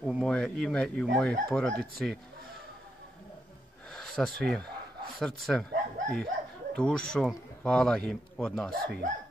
u moje ime i u moje porodici sa svim srcem i dušom. Hvala im od nas svih.